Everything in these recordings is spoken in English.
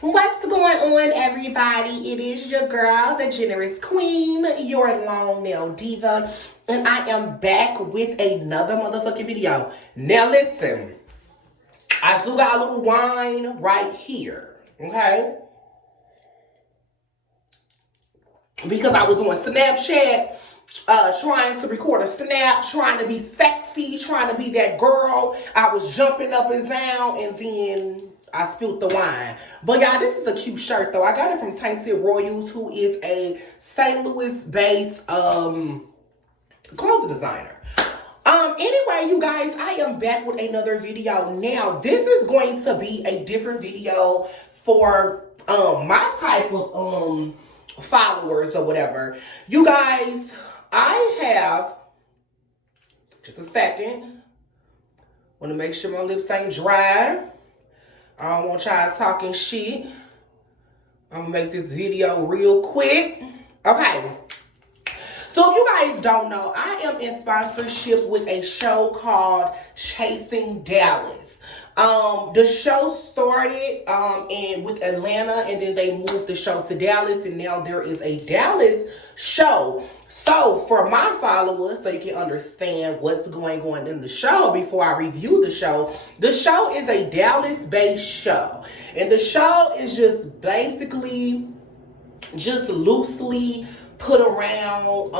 What's going on, everybody? It is your girl, the generous queen, your long nail diva, and I am back with another motherfucking video. Now listen, I still got a little wine right here, okay? Because I was on Snapchat, trying to record a snap, trying to be sexy, trying to be that girl. I was jumping up and down, and then I spilled the wine. But y'all, this is a cute shirt though. I got it from Tainted Royals, who is a St. Louis-based clothing designer. Anyway, you guys, I am back with another video. Now, this is going to be a different video for my type of followers or whatever. You guys, I have just a second. Want to make sure my lips ain't dry. I don't want y'all talking shit. I'm gonna make this video real quick. Okay. So if you guys don't know, I am in sponsorship with a show called Chasing Dallas. The show started with Atlanta, and then they moved the show to Dallas, and now there is a Dallas show. So for my followers, so you can understand what's going on in the show before I review the show is a Dallas-based show. And the show is just basically just loosely put around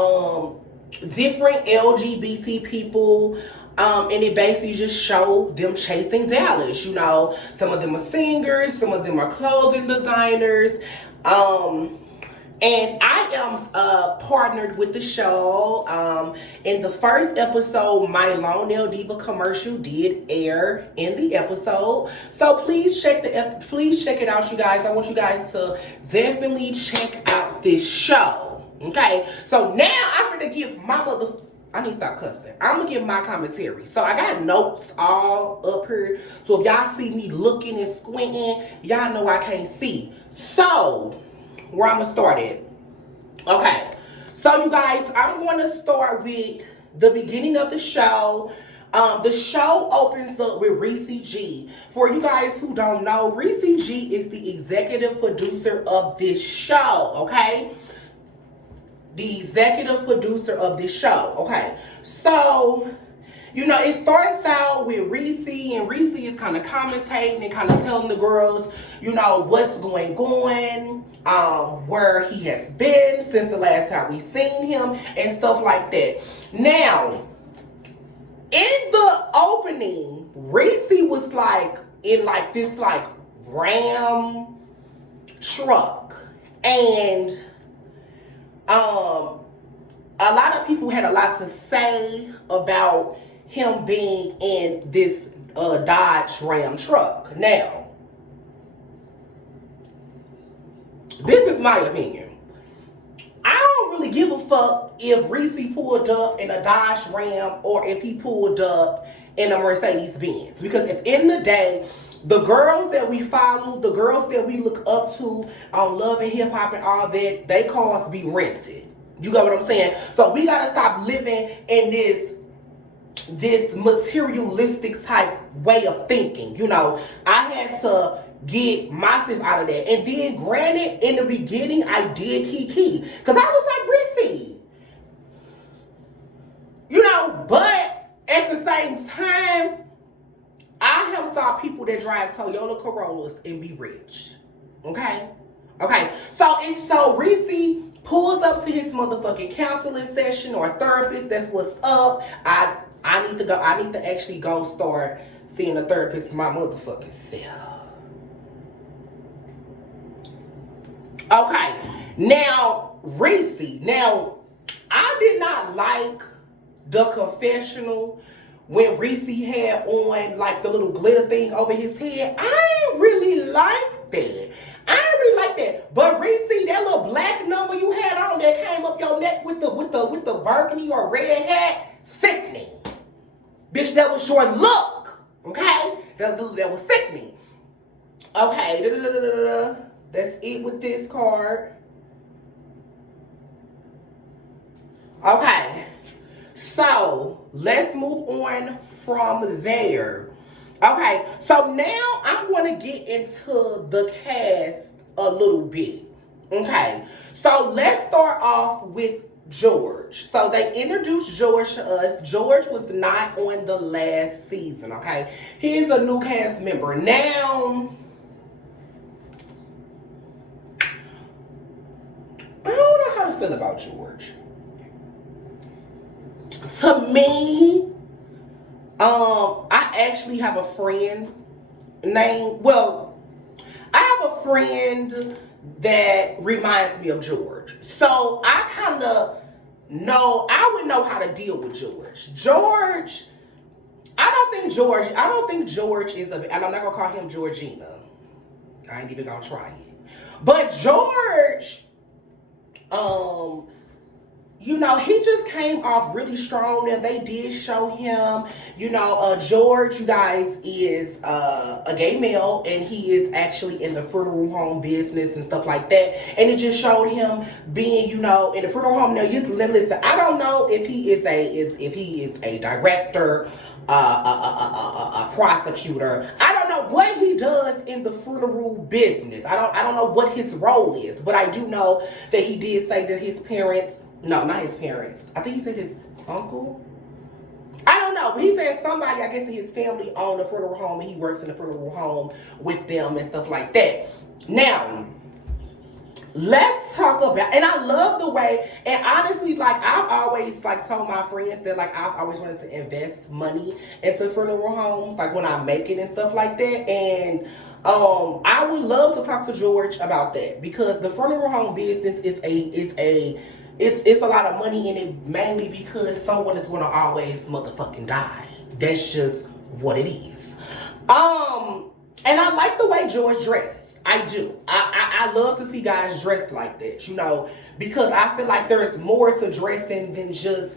different LGBT people. And it basically just showed them chasing Dallas. You know, some of them are singers, some of them are clothing designers. And I am partnered with the show. In the first episode, my Long Nail Diva commercial did air in the episode. So please check it out, you guys. I want you guys to definitely check out this show. Okay, so now I'm gonna give my I need to stop cussing. I'm gonna give my commentary. So I got notes all up here. So if y'all see me looking and squinting, y'all know I can't see. So where I'm gonna start at. Okay. So you guys, I'm gonna start with the beginning of the show. The show opens up with Rizzy G. For you guys who don't know, Rizzy G is the executive producer of this show, okay? The executive producer of this show, okay? So, you know, it starts out with Rizzy, and Rizzy is kind of commentating and kind of telling the girls, you know, what's going on, where he has been since the last time we seen him, and stuff like that. Now, in the opening, Rizzy was like in like this like Ram truck, and a lot of people had a lot to say about him being in this Dodge Ram truck. Now, this is my opinion. I don't really give a fuck if Rizzy pulled up in a Dodge Ram or if he pulled up in a Mercedes Benz. Because at the end of the day, the girls that we follow, the girls that we look up to on Love and Hip Hop and all that, they cause to be rented. You got what I'm saying? So we gotta stop living in this materialistic type way of thinking. You know, I had to get myself out of that. And then granted, in the beginning, I did kiki. Because I was like, Rizzy. You know, but at the same time, I have saw people that drive Toyota Corollas and be rich. Okay? Okay. So Rizzy pulls up to his motherfucking counseling session or therapist. That's what's up. I need to actually go start seeing a therapist my motherfucking self. Okay. Now, Rizzy. Now, I did not like the confessional when Rizzy had on like the little glitter thing over his head. I ain't really like that. I ain't really like that. But Rizzy, that little black number you had on that came up your neck with the burgundy or red hat, sickening. Bitch, that was your look. Okay? That was sickening. Okay, that's it with this card. Okay. So let's move on from there. Okay, so now I'm going to get into the cast a little bit. Okay, so let's start off with George. So they introduced George to us. George was not on the last season, okay? He's a new cast member. Now, I don't know how to feel about George. To me, I actually have a friend named, well, I have a friend that reminds me of George. So I kind of know, I would know how to deal with George. George, I don't think George is a, and I'm not going to call him Georgina. I ain't even going to try it. But George, you know, he just came off really strong, and they did show him, you know, George, you guys, is a gay male, and he is actually in the funeral home business and stuff like that, and it just showed him being, you know, in the funeral home. Now, you listen, I don't know if he is a director, a prosecutor. I don't know what he does in the funeral business. I don't know what his role is, but I do know that he did say that his parents, no, not his parents, I think he said his uncle, I don't know, but he said somebody, I guess in his family, owned a funeral home, and he works in the funeral home with them and stuff like that. Now, let's talk about, and I love the way, and honestly, like, I've always, like, told my friends that, like, I've always wanted to invest money into funeral homes, like, when I make it and stuff like that, and I would love to talk to George about that, because the funeral home business it's a lot of money in it, mainly because someone is going to always motherfucking die. That's just what it is. And I like the way George dressed. I do. I love to see guys dressed like that, you know, because I feel like there's more to dressing than just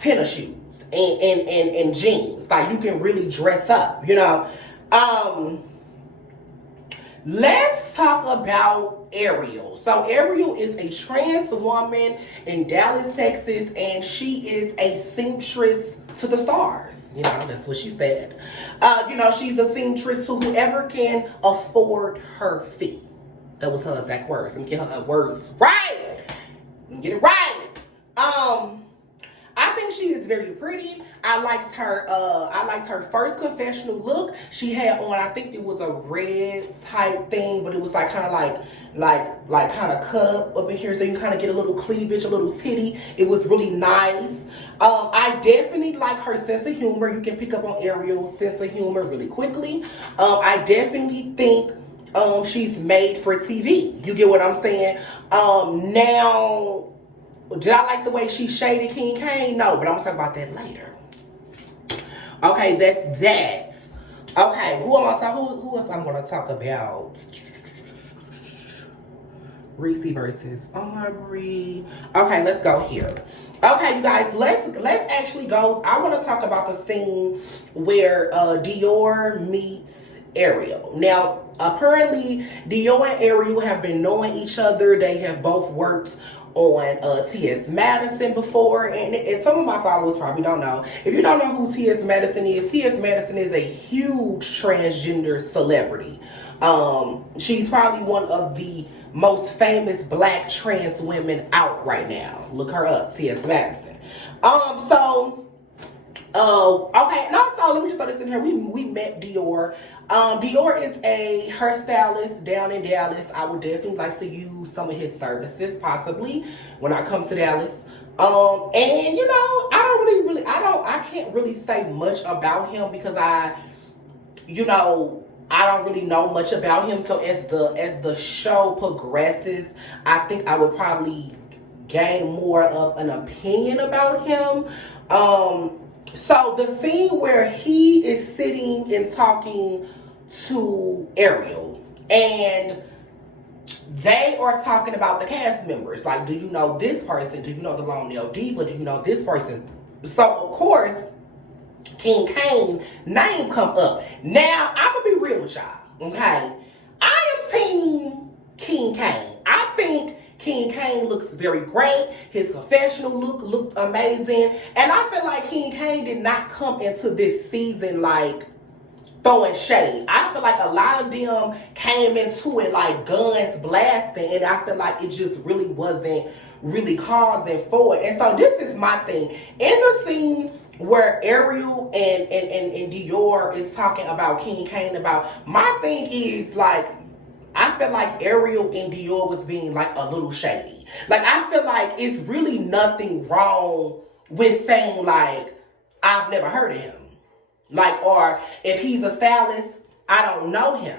tennis shoes and jeans. Like, you can really dress up, you know. Let's talk about Ariel. So Ariel is a trans woman in Dallas, Texas, and she is a seamstress to the stars. You know, that's what she said. You know, she's a seamstress to whoever can afford her fee. That was her exact words. Let me get her words right. Let me get it right. I think she is very pretty. I liked her first confessional look. She had on, I think it was a red type thing, but it was like kind of like kind of cut up in here, so you can kind of get a little cleavage, a little titty. It was really nice. I definitely like her sense of humor. You can pick up on Ariel's sense of humor really quickly. I definitely think she's made for TV. You get what I'm saying? Now, did I like the way she shaded King Kane? No, but I'm gonna talk about that later. Okay, that's that. Okay, who else I'm gonna talk about? Rizzy versus Aubrey. Okay, let's go here. Okay, you guys, let's actually go. I want to talk about the scene where Dior meets Ariel. Now, apparently, Dior and Ariel have been knowing each other. They have both worked on T.S. Madison before, and some of my followers probably don't know. If you don't know who T.S. Madison is a huge transgender celebrity. She's probably one of the most famous black trans women out right now. Look her up, T.S. Madison. Okay, and also, let me just throw this in here. We met Dior. Dior is a hairstylist down in Dallas. I would definitely like to use some of his services, possibly, when I come to Dallas. And you know, I can't really say much about him because I don't really know much about him. So as the show progresses, I think I would probably gain more of an opinion about him. So the scene where he is sitting and talking to Ariel, and they are talking about the cast members. Like, do you know this person? Do you know the Long Nail Diva? Do you know this person? So, of course, King Kane name come up. Now, I'm going to be real with y'all, okay? I am team King Kane. I think King Kane looks very great. His confessional look looked amazing. And I feel like King Kane did not come into this season like throwing shade. I feel like a lot of them came into it like guns blasting, and I feel like it just really wasn't really causing for it. And so this is my thing. In the scene where Ariel and Dior is talking about King Kane, about, my thing is like, I feel like Ariel and Dior was being like a little shady. Like, I feel like it's really nothing wrong with saying like, I've never heard of him. Like, or if he's a stylist, I don't know him.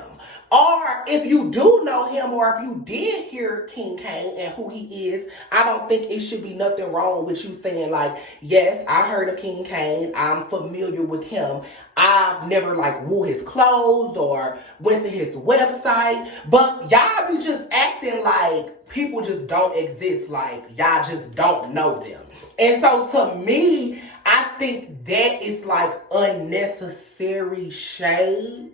Or if you do know him, or if you did hear King Kane and who he is, I don't think it should be nothing wrong with you saying like, yes, I heard of King Kane, I'm familiar with him. I've never like wore his clothes or went to his website. But y'all be just acting like people just don't exist, like y'all just don't know them. And so to me, I think that is like unnecessary shade.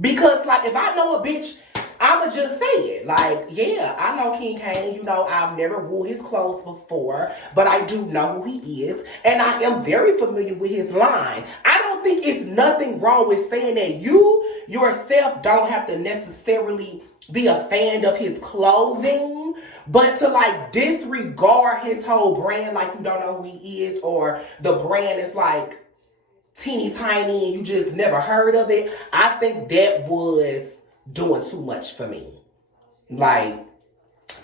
Because, like, if I know a bitch, I'ma just say it. Like, yeah, I know King Kane. You know, I've never wore his clothes before, but I do know who he is. And I am very familiar with his line. I don't think it's nothing wrong with saying that you yourself don't have to necessarily be a fan of his clothing, but to, like, disregard his whole brand like you don't know who he is, or the brand is, like, teeny tiny and you just never heard of it, I think that was doing too much for me. Like,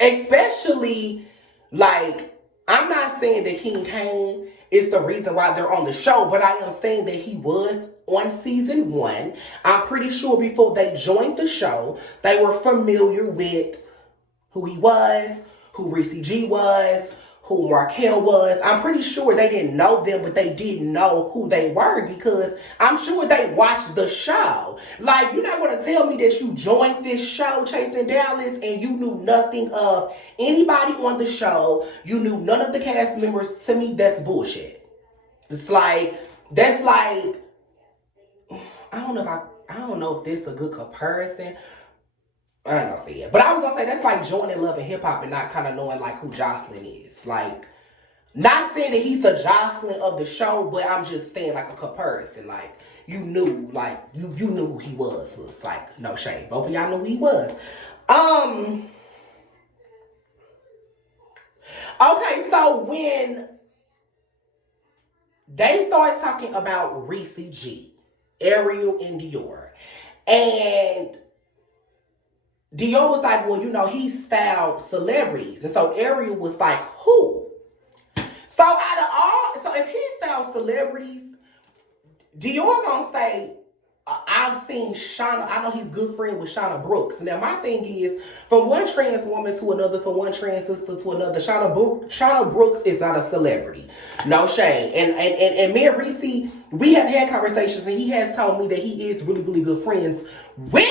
especially, like, I'm not saying that King Kane is the reason why they're on the show, but I am saying that he was on season 1. I'm pretty sure before they joined the show, they were familiar with who he was, who Rizzy G was, who Markel was. I'm pretty sure they didn't know them, but they did know who they were because I'm sure they watched the show. Like, you're not going to tell me that you joined this show, Chasing Dallas, and you knew nothing of anybody on the show. You knew none of the cast members. To me, that's bullshit. It's like, that's like, I don't know if this is a good comparison. I ain't gonna say it. But I was gonna say that's like joining Love and Hip Hop and not kind of knowing like who Jocelyn is. Like, not saying that he's the Jocelyn of the show, but I'm just saying like a comparison. Like, you knew, like, you knew who he was. So it's like, no shade. Both of y'all knew who he was. Okay, so when they started talking about Rizzy G, Ariel and Dior, and Dior was like, well, you know, he styled celebrities. And so Ariel was like, who? So out of all, so if he styled celebrities, Dior gonna say, I've seen Shauna, I know he's good friend with Shauna Brooks. Now my thing is, from one trans woman to another, from one trans sister to another, Shauna Brooks is not a celebrity. No shade. And me and Rizzy, we have had conversations and he has told me that he is really, really good friends with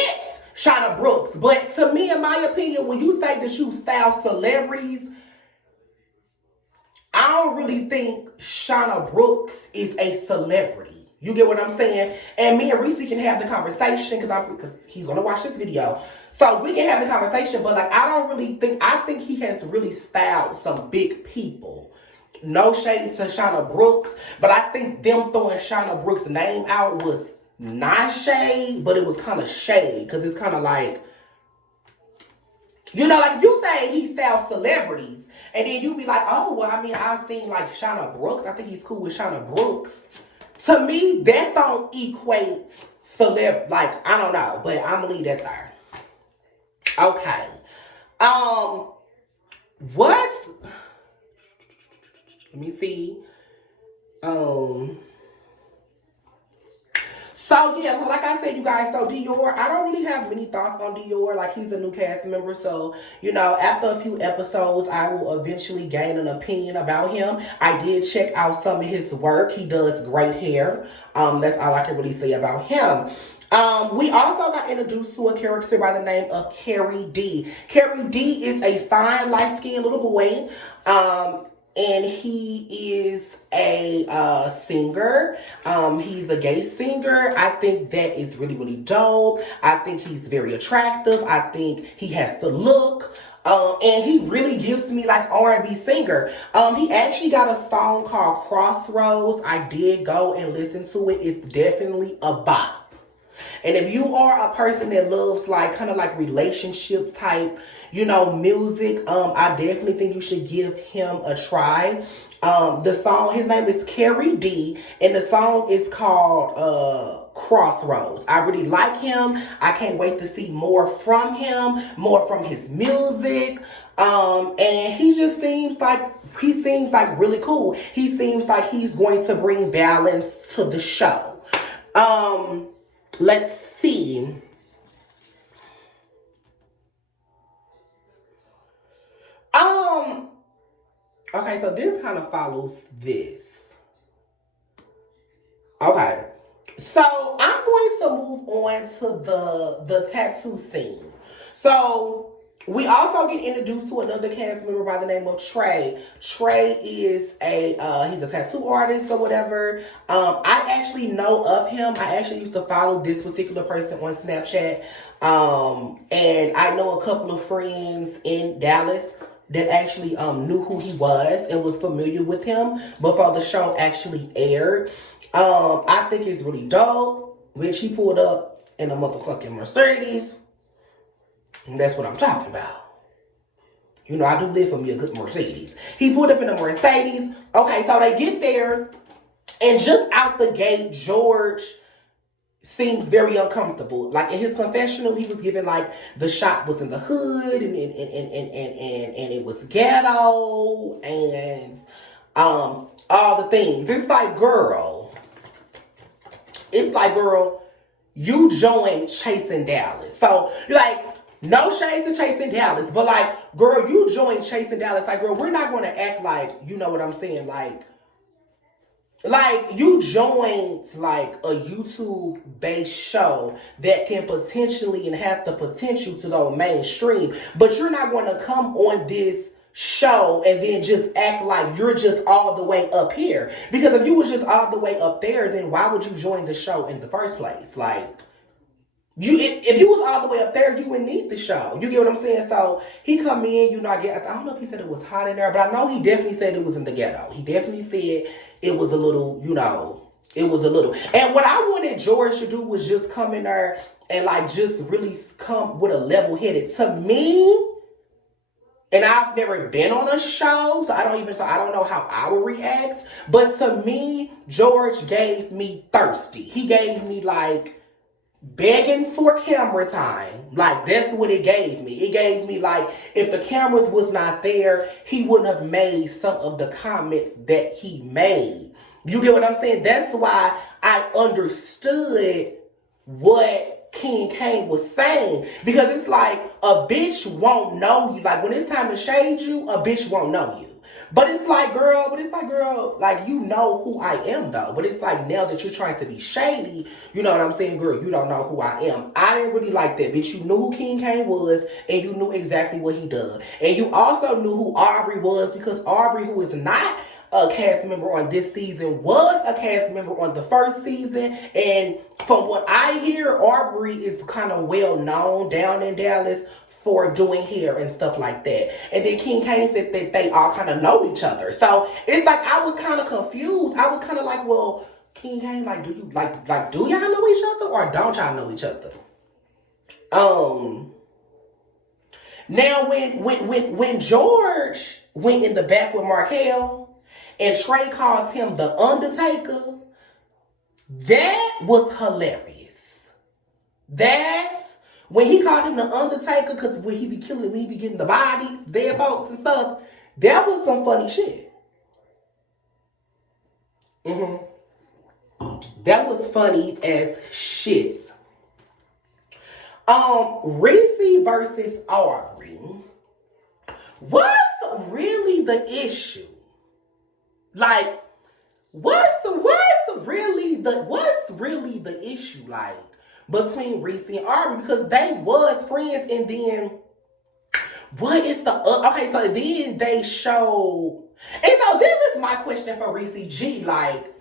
Shauna Brooks. But to me, in my opinion, when you say that you style celebrities, I don't really think Shauna Brooks is a celebrity. You get what I'm saying? And me and Rizzy can have the conversation because he's going to watch this video. So we can have the conversation, but like, I don't really think, I think he has really styled some big people. No shade to Shauna Brooks, but I think them throwing Shauna Brooks' name out was not shade, but it was kind of shade, because it's kind of like, you know, like if you say he styles celebrities, and then you be like, oh, well, I mean, I've seen like Shauna Brooks. I think he's cool with Shauna Brooks. To me, that don't equate like, I don't know, but I'm gonna leave that there. Okay. What? Let me see. So yeah, so like I said, you guys, so Dior, I don't really have many thoughts on Dior. Like, he's a new cast member, so, you know, after a few episodes, I will eventually gain an opinion about him. I did check out some of his work. He does great hair. That's all I can really say about him. We also got introduced to a character by the name of Kerry D. Kerry D is a fine, light-skinned little boy. And he is a singer. He's a gay singer. I think that is really, really dope. I think he's very attractive. I think he has the look. And he really gives me like R&B singer. He actually got a song called Crossroads. I did go and listen to it. It's definitely a bop. And if you are a person that loves like kind of like relationship type, music, I definitely think you should give him a try. The song, his name is Kerry D, and the song is called Crossroads. I really like him. I can't wait to see more from him, more from his music. And he seems like really cool. He seems like he's going to bring balance to the show. Let's see. Okay, so this kind of follows this. Okay. So I'm going to move on to the tattoo scene. So we also get introduced to another cast member by the name of Trey. Trey is he's a tattoo artist or whatever. I actually know of him. I actually used to follow this particular person on Snapchat. And I know a couple of friends in Dallas that actually knew who he was and was familiar with him before the show actually aired. I think it's really dope. Which he pulled up in a motherfucking Mercedes. And that's what I'm talking about. I do live for me a good Mercedes. He pulled up in a Mercedes. Okay, so they get there. And just out the gate, George seems very uncomfortable. Like in his confessional, he was giving like the shop was in the hood and it was ghetto and all the things. It's like, girl, you joined Chasing Dallas. So like, no shade to Chasing Dallas, but like, girl, you joined Chasing Dallas. Like, girl, we're not gonna act like, you know what I'm saying, like you joined like a YouTube-based show that can potentially and have the potential to go mainstream, but you're not going to come on this show and then just act like you're just all the way up here. Because if you was just all the way up there, then why would you join the show in the first place? Like, if you was all the way up there, you wouldn't need the show. You get what I'm saying? So he come in, I don't know if he said it was hot in there, but I know he definitely said it was in the ghetto. He definitely said it was a little, it was a little. And what I wanted George to do was just come in there and like just really come with a level-headed. To me, and I've never been on a show, so I don't know how I would react. But to me, George gave me thirsty. He gave me like begging for camera time. Like, that's what it gave me. It gave me like, if the cameras was not there, he wouldn't have made some of the comments that he made. You get what I'm saying? That's why I understood what King Kane was saying. Because it's like, a bitch won't know you. Like, when it's time to shade you, a bitch won't know you. But it's like, girl, like, you know who I am, though. But it's like, now that you're trying to be shady, you know what I'm saying, girl, you don't know who I am. I didn't really like that, bitch. You knew who King Kane was, and you knew exactly what he did. And you also knew who Aubrey was, because Aubrey, who is not a cast member on this season, was a cast member on the first season. And from what I hear, Aubrey is kind of well known down in Dallas for doing hair and stuff like that. And then King Kane said that they all kind of know each other. So it's like, I was kind of confused. I was kind of like, well, King Kane, like, do you like do y'all know each other or don't y'all know each other? Now when George went in the back with Markel and Trey calls him the Undertaker, that was hilarious. When he called him the Undertaker, because when he be getting the bodies, dead folks and stuff, that was some funny shit. That was funny as shit. Rizzy versus Aubrey. What's really the issue? Like, what's really the issue? Like, between Rizzy and Aubrey, because they was friends, and then what is the okay? So then they show, and so this is my question for Rizzy G. Like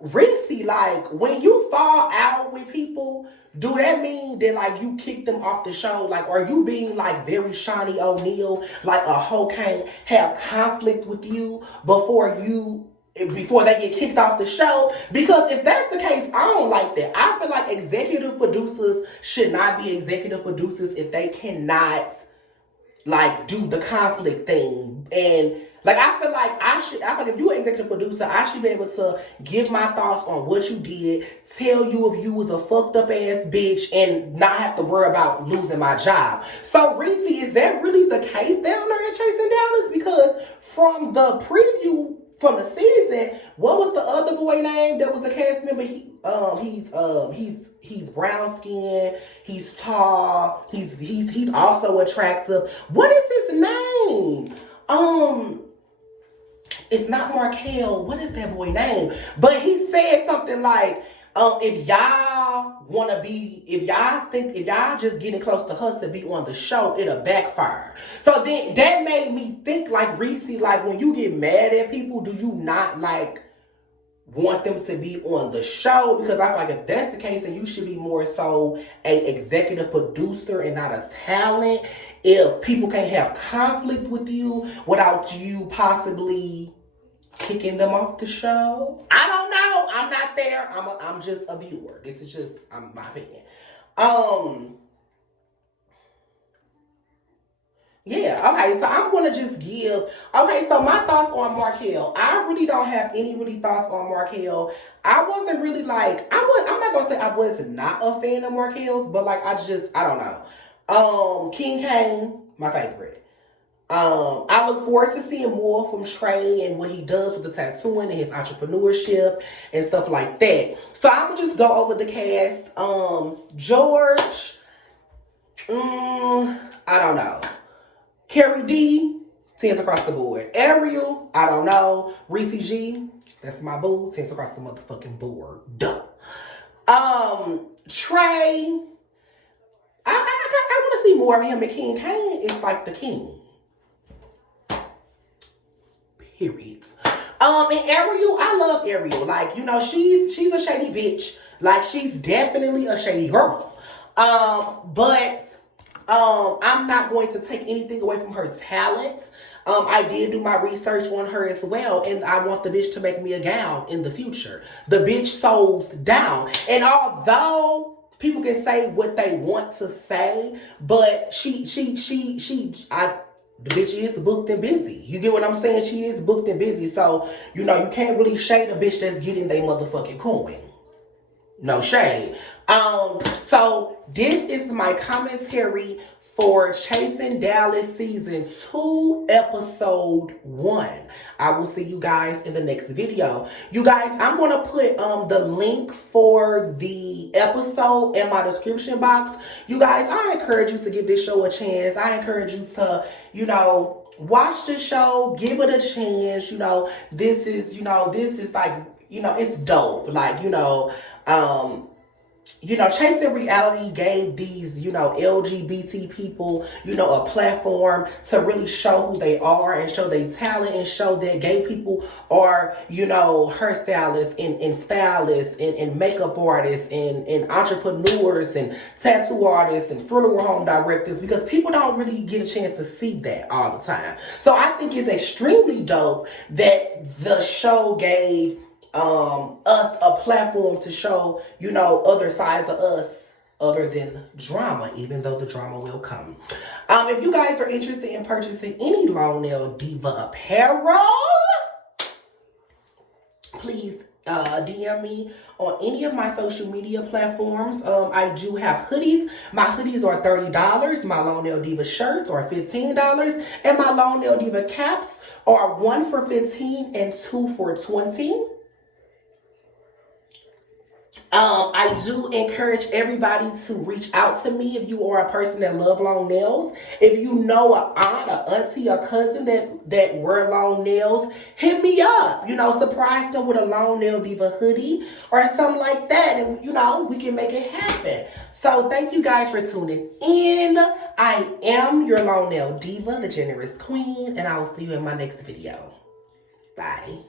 Rizzy, like, when you fall out with people, do that mean that like you kick them off the show? Like, are you being like very Shawnee O'Neal, like a hoe can't have conflict with you before you before they get kicked off the show. Because if that's the case, I don't like that. I feel like executive producers should not be executive producers if they cannot like do the conflict thing. And like I feel like if you're an executive producer, I should be able to give my thoughts on what you did, tell you if you was a fucked up ass bitch, and not have to worry about losing my job. So Rizzy, is that really the case down there at Chasing Dallas? Because from the preview from the season, what was the other boy name that was a cast member? He's brown skinned, he's tall, he's also attractive. What is his name? It's not Markel. What is that boy name? But he said something like, if y'all just getting close to her to be on the show, it'll backfire. So then that made me think like Rizzy, like when you get mad at people, do you not like want them to be on the show? Because I feel like if that's the case, then you should be more so a executive producer and not a talent. If people can't have conflict with you without you possibly kicking them off the show, I don't know. I'm not there. I'm just a viewer. This is just my opinion. Yeah, okay, so I'm going to just give, okay, so my thoughts on Markel. I really don't have any thoughts on Markel. I wasn't really like, I'm not going to say I was not a fan of Markel's, but like, I don't know. King Kane, my favorite. I look forward to seeing more from Trey and what he does with the tattooing and his entrepreneurship and stuff like that. So I'm going to just go over the cast. George, I don't know. Kerry D, 10s across the board. Ariel, I don't know. Rizzy G, that's my boo, 10s across the motherfucking board. Duh. Trey, I want to see more of him. And King Kane is like the king. Period. And Ariel, I love Ariel. Like, you know, she's a shady bitch. Like, she's definitely a shady girl. But I'm not going to take anything away from her talent. I did do my research on her as well, and I want the bitch to make me a gown in the future. The bitch sews down. And although people can say what they want to say, but the bitch is booked and busy. You get what I'm saying? She is booked and busy. So, you know, you can't really shade a bitch that's getting their motherfucking coin. No shade. So this is my commentary for Chasing Dallas Season 2, Episode 1. I will see you guys in the next video. You guys, I'm going to put the link for the episode in my description box. You guys, I encourage you to give this show a chance. I encourage you to, you know, watch the show, give it a chance. You know, this is like, you know, it's dope. Like, Chasing Reality gave these, LGBT people, a platform to really show who they are and show their talent and show that gay people are, hairstylists and stylists and makeup artists and entrepreneurs and tattoo artists and funeral home directors, because people don't really get a chance to see that all the time. So I think it's extremely dope that the show gave us a platform to show, other sides of us other than drama, even though the drama will come. If you guys are interested in purchasing any Long Nail Diva apparel, please DM me on any of my social media platforms. I do have hoodies. My hoodies are $30. My Long Nail Diva shirts are $15. And my Long Nail Diva caps are 1 for $15 and 2 for $20. I do encourage everybody to reach out to me if you are a person that love long nails. If you know an aunt, an auntie, a cousin that wear long nails, hit me up. Surprise them with a Long Nail Diva hoodie or something like that, and we can make it happen. So thank you guys for tuning in. I am your Long Nail Diva, the generous queen, and I will see you in my next video. Bye.